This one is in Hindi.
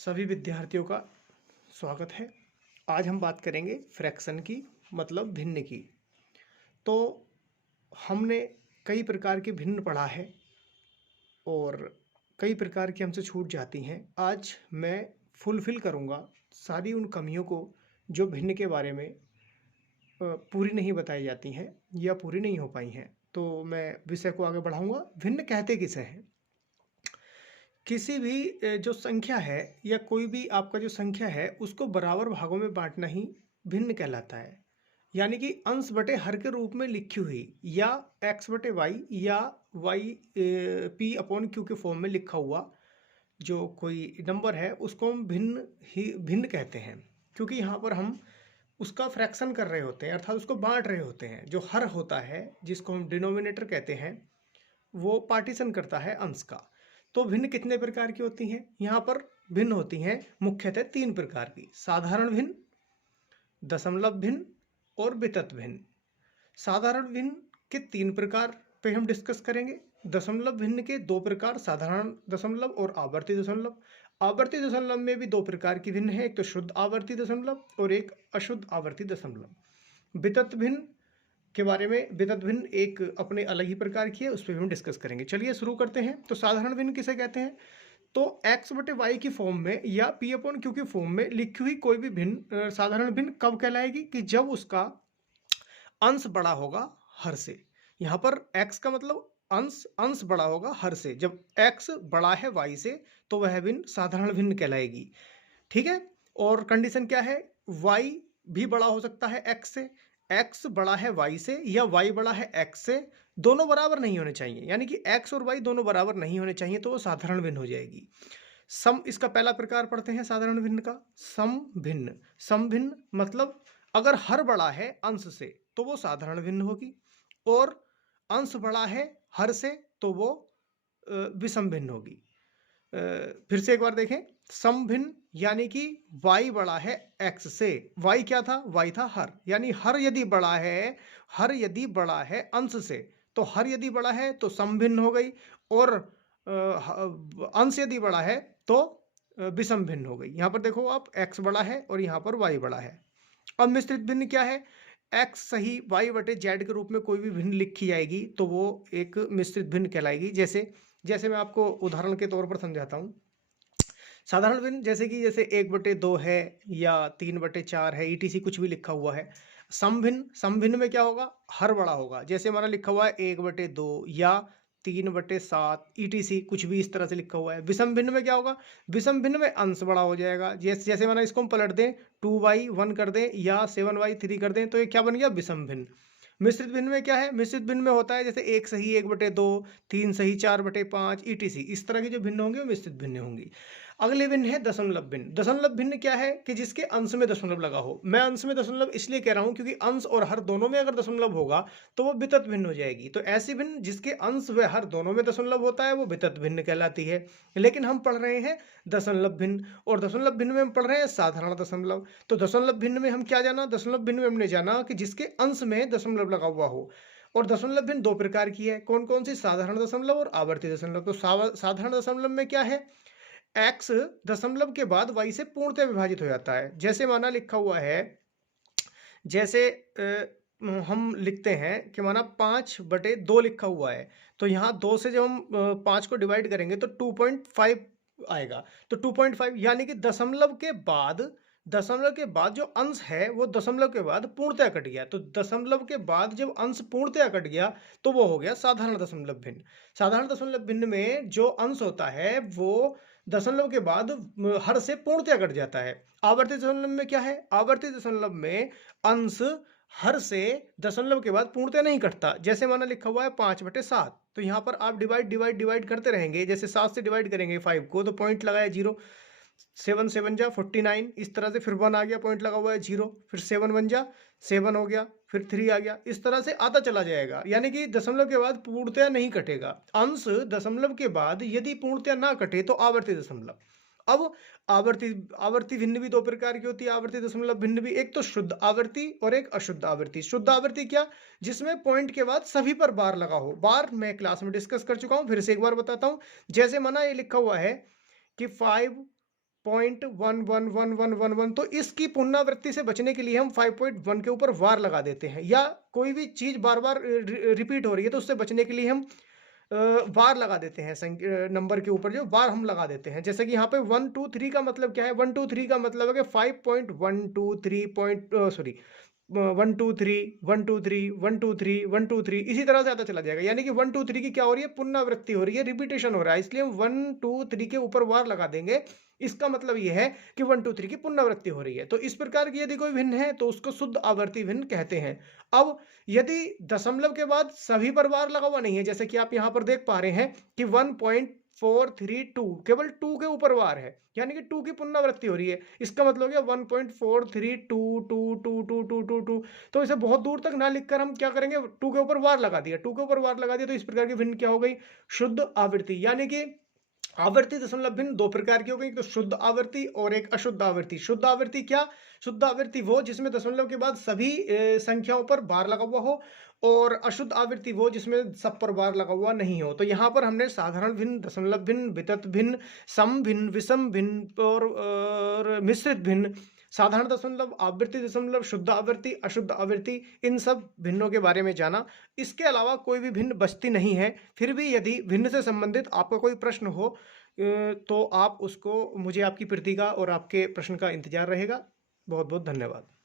सभी विद्यार्थियों का स्वागत है। आज हम बात करेंगे फ्रैक्शन की, मतलब भिन्न की। तो हमने कई प्रकार के भिन्न पढ़ा है और कई प्रकार की हमसे छूट जाती हैं। आज मैं फुलफिल करूंगा सारी उन कमियों को जो भिन्न के बारे में पूरी नहीं बताई जाती हैं या पूरी नहीं हो पाई हैं। तो मैं विषय को आगे बढ़ाऊंगा। भिन्न कहते किसे हैं? किसी भी जो संख्या है या कोई भी आपका जो संख्या है उसको बराबर भागों में बांटना ही भिन्न कहलाता है। यानी कि अंश बटे हर के रूप में लिखी हुई या एक्स बटे वाई या वाई पी अपॉन क्यू के फॉर्म में लिखा हुआ जो कोई नंबर है उसको हम भिन्न कहते हैं। क्योंकि यहाँ पर हम उसका फ्रैक्शन कर रहे होते हैं, अर्थात उसको बांट रहे होते हैं। जो हर होता है जिसको हम डिनोमिनेटर कहते हैं वो पार्टीशन करता है अंश का। तो भिन्न कितने प्रकार की होती हैं? यहाँ पर भिन्न होती हैं मुख्यतः तीन प्रकार की: साधारण भिन्न, दशमलव भिन्न और वितत भिन्न। साधारण भिन्न के तीन प्रकार पे हम डिस्कस करेंगे। दशमलव भिन्न के दो प्रकार: साधारण दशमलव और आवर्ती दशमलव। आवर्ती दशमलव में भी दो प्रकार की भिन्न है, एक तो शुद्ध आवर्ती दशमलव और एक अशुद्ध आवर्ती दशमलव। वितत भिन्न के बारे में, वितत भिन्न एक अपने अलग ही प्रकार की है, उस पर हम डिस्कस करेंगे। चलिए शुरू करते हैं। तो साधारण भिन्न किसे कहते हैं? तो x बटे वाई की फॉर्म में या p अपॉन क्यू की फॉर्म में लिखी हुई कोई भी भिन्न साधारण भिन्न कब कहलाएगी? कि जब उसका अंश बड़ा होगा हर से। यहाँ पर x का मतलब अंश बड़ा होगा हर से। जब x बड़ा है y से तो वह भिन्न साधारण भिन्न कहलाएगी। ठीक है। और कंडीशन क्या है? y भी बड़ा हो सकता है x से, x बड़ा है y से या y बड़ा है x से। दोनों बराबर नहीं होने चाहिए, यानी कि x और y दोनों बराबर नहीं होने चाहिए, तो वो साधारण भिन्न हो जाएगी। सम, इसका पहला प्रकार पढ़ते हैं साधारण भिन्न का। सम भिन्न। सम भिन्न मतलब अगर हर बड़ा है अंश से तो वो साधारण भिन्न होगी, और अंश बड़ा है हर से तो वो विषम भिन्न होगी। फिर से एक बार देखें। सम भिन्न यानी कि y बड़ा है x से। y क्या था? y था हर। यानी हर यदि बड़ा है अंश से, तो हर यदि बड़ा है तो सम भिन्न हो गई, और अंश यदि बड़ा है तो विषम भिन्न हो गई। यहाँ पर देखो आप, x बड़ा है और यहाँ पर y बड़ा है। अब मिश्रित भिन्न क्या है? x सही y बटे z के रूप में कोई भी भिन्न लिखी जाएगी तो वो एक मिश्रित भिन्न कहलाएगी। जैसे मैं आपको उदाहरण के तौर पर समझाता हूँ। साधारण भिन्न जैसे कि 1/2 है या 3/4 है, ईटीसी कुछ भी लिखा हुआ है। सम भिन्न में क्या होगा? हर बड़ा होगा। जैसे हमारा लिखा हुआ है 1/2 या 3/7, ईटीसी कुछ भी इस तरह से लिखा हुआ है। विषम भिन्न में क्या होगा? विषम भिन्न में अंश बड़ा हो जाएगा। जैसे हमारा इसको हम पलट दें, 2y1 कर दें या 7y3 कर दें, तो ये क्या बन गया? विषम भिन्न। मिश्रित भिन्न में क्या है? मिश्रित भिन्न में होता है जैसे 1 सही 1/2, 3 सही 4/5, ईटीसी। इस तरह के जो भिन्न होंगे वो मिश्रित भिन्न होंगी। अगले भिन्न है दशमलव भिन्न। दशमलव भिन्न क्या है? कि जिसके अंश में दशमलव लगा हो। मैं अंश में दशमलव इसलिए कह रहा हूं क्योंकि अंश और हर दोनों में अगर दशमलव होगा तो वो वितत भिन्न हो जाएगी। तो ऐसी भिन्न जिसके अंश व हर दोनों में दशमलव होता है वो वितत भिन्न कहलाती है। लेकिन हम पढ़ रहे हैं दशमलव भिन्न, और दशमलव भिन्न में हम पढ़ रहे हैं साधारण दशमलव। तो दशमलव भिन्न में हम क्या जाना? दशमलव भिन्न में हमने जाना कि जिसके अंश में दशमलव लगा हुआ हो। और दशमलव भिन्न दो प्रकार की है। कौन कौन सी? साधारण दशमलव और आवर्ती दशमलव। तो साधारण दशमलव में क्या है? x दशमलव के बाद y से पूर्णतः विभाजित हो जाता है। जैसे माना लिखा हुआ है, जैसे हम लिखते हैं कि माना 5/2 लिखा हुआ है, तो यहाँ 2 से जब हम 5 को डिवाइड करेंगे तो 2.5 आएगा। तो 2.5 यानी कि दशमलव के बाद जो अंश है वो दशमलव के बाद पूर्णतः कट गया। तो दशमलव के बाद जब अंश पूर्णतः कट गया तो वो हो गया साधारण दशमलव भिन्न। साधारण दशमलव भिन्न में जो अंश होता है वो दशमलव के बाद हर से पूर्णतः कट जाता है। आवर्ती दशमलव में क्या है? आवर्ती दशमलव में अंश हर से दशमलव के बाद पूर्णतः नहीं कटता। जैसे माना लिखा हुआ है 5/7, तो यहाँ पर आप डिवाइड करते रहेंगे। जैसे 7 से डिवाइड करेंगे 5 को तो पॉइंट लगाया 0, 7 7 जा 49, इस तरह से फिर 1 आ गया, पॉइंट लगा हुआ है 0, फिर 7 1 जा 7 हो गया, फिर 3 आ गया, इस तरह से आता चला जाएगा। यानी कि दशमलव के बाद पूर्णतः नहीं कटेगा। अंश दशमलव के बाद यदि पूर्णतः ना कटे तो आवर्ती दशमलव। अब आवर्ती भिन्न भी दो प्रकार की होती है। आवर्ती दशमलव भिन्न भी, एक तो शुद्ध आवर्ती और एक अशुद्ध आवर्ती। शुद्ध आवर्ती क्या? जिसमें पॉइंट के बाद सभी पर बार लगा हो। बार मैं क्लास में डिस्कस कर चुका हूं, फिर से एक बार बताता हूं। जैसे माना ये लिखा हुआ है कि 5 5.11111, तो इसकी पुनरावृत्ति से बचने के लिए हम 5.1 के ऊपर वार लगा देते हैं, या कोई भी चीज बार बार रिपीट हो रही है तो उससे बचने के लिए हम बार लगा देते हैं, नंबर के ऊपर जो बार हम लगा देते हैं। जैसे कि यहाँ पे 123 का मतलब क्या है, 123 का मतलब है कि 5.123 सॉरी 123 123 123 123 इसी तरह ज्यादा चला जाएगा, यानी कि 123 की क्या हो रही है, पुनरावृत्ति हो रही है, रिपीटेशन हो रहा है, इसलिए हम 123 के ऊपर वार लगा देंगे। इसका मतलब यह है कि 123 की पुनरावृत्ति हो रही है। तो इस प्रकार की यदि कोई भिन्न है तो उसको शुद्ध आवर्ती भिन्न कहते हैं। अब यदि दशमलव के बाद सभी पर वार लगा हुआ नहीं है, जैसे कि आप यहां पर देख पा रहे हैं कि 1.432 केवल 2 के ऊपर वार है, यानी कि 2 की पुनरावृत्ति हो रही है, इसका मतलब हो गया 1.432222222, तो इसे बहुत दूर तक ना लिखकर हम क्या करेंगे, 2 के ऊपर वार लगा दिया, 2 के ऊपर वार लगा दिया, तो इस प्रकार की भिन्न क्या हो गई, शुद्ध आवृत्ति। यानी कि आवर्ती दशमलव भिन्न दो प्रकार की हो गई, तो शुद्ध आवर्ती और एक अशुद्ध आवर्ती। शुद्ध आवर्ती क्या, शुद्ध आवर्ती वो जिसमें दशमलव के बाद सभी संख्याओं पर बार लगा हुआ हो, और अशुद्ध आवृत्ति वो जिसमें सब पर बार लगा हुआ नहीं हो। तो यहाँ पर हमने साधारण भिन्न, दशमलव भिन्न, वितत भिन्न, सम भिन्न, विषम भिन्न और मिश्रित भिन्न, साधारण दशमलव, आवृत्ति दशमलव, शुद्ध आवृत्ति, अशुद्ध आवृत्ति, इन सब भिन्नों के बारे में जाना। इसके अलावा कोई भी भिन्न बचती नहीं है। फिर भी यदि भिन्न से संबंधित आपका कोई प्रश्न हो तो आप उसको, मुझे आपकी प्रतिक्रिया और आपके प्रश्न का इंतजार रहेगा। बहुत बहुत धन्यवाद।